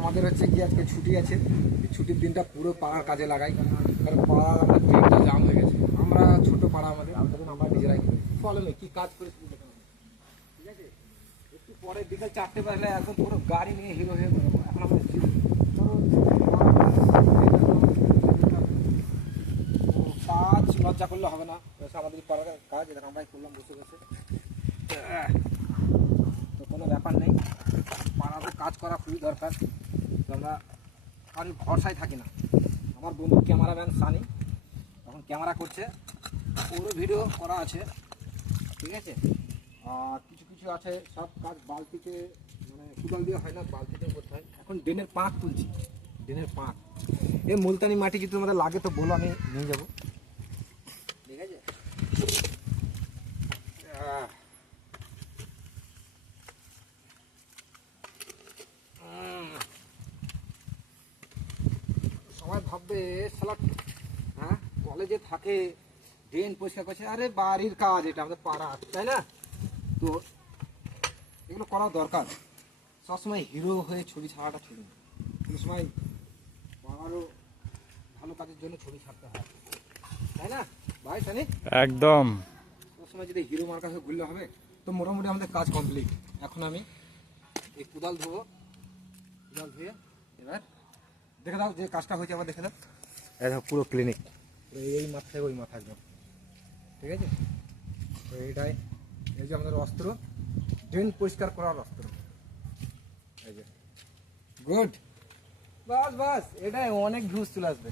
আমাদের হচ্ছে কি আজকে ছুটি আছে, ছুটির দিনটা পুরো পাড়ার কাজে লাগাই, কারণ পাড়ার আমাদের ট্রেনটা জাম হয়ে গেছে। আমরা ছোট পাড়া, আমাদের আমরা নিজেরাই করি। ফলে কি কাজ করেছি ঠিক আছে। একটু পরে বিকেল 4টে বাজলে একদম পুরো গাড়ি নিয়ে হিরো হয়ে বেরোবো। এখন আমরা কাজ লজ্জা করলে হবে না, আমাদের পাড়ার কাজ এটা আমরাই করলাম বসে বসে, তো কোনো ব্যাপার নেই। পাড়াতে কাজ করা খুবই দরকার। তো আমরা কারোর ভরসায় থাকি না। আমার বন্ধু ক্যামেরাম্যান সানি এখন ক্যামেরা করছে, পুরো ভিডিও করা আছে ঠিক আছে। আর কিছু কিছু আছে সব কাজ বালতিতে, মানে কুদাল দিয়ে হয় না, বালতিতে করতে হয়। এখন ড্রেনের পাঁক তুলছি, ড্রেনের পাঁক। এই মুলতানি মাটি যদি তোমাদের লাগে তো বলো, আমি নিয়ে যাবো ঠিক আছে। সবাই ভাববে শালা হ্যাঁ কলেজে থাকে ড্রেন পরিষ্কার করছে, আরে বাড়ির কাজ, এটা আমাদের পাড়া তাই না। তো এগুলো করা দরকার। সবসময় হিরো হয়ে ছবি ছাড়াটা ঠিক না, কোনো সময় পাড়ারও ভালো কাজের জন্য ছবি ছাড়তে হয় তাই না ভাই সানি? একদম। সবসময় যদি হিরো মার্কা হয়ে ঘুরলে হবে। তো মোটামুটি আমাদের কাজ কমপ্লিট। এখন আমি এই কোদাল ধোবো, কোদাল ধুয়ে এবার দেখে দাও যে কাজটা হয়েছে, আবার দেখে দাও। এই দেখো পুরো ক্লিনিক, এই মাথা থেকে ওই মাথা একদম ঠিক আছে। তো এইটাই, এই যে আমাদের অস্ত্র, ড্রেন পরিষ্কার করার অস্ত্র, এই যে গুড। বাস বাস, এটাই অনেক ভিউজ চলে আসবে।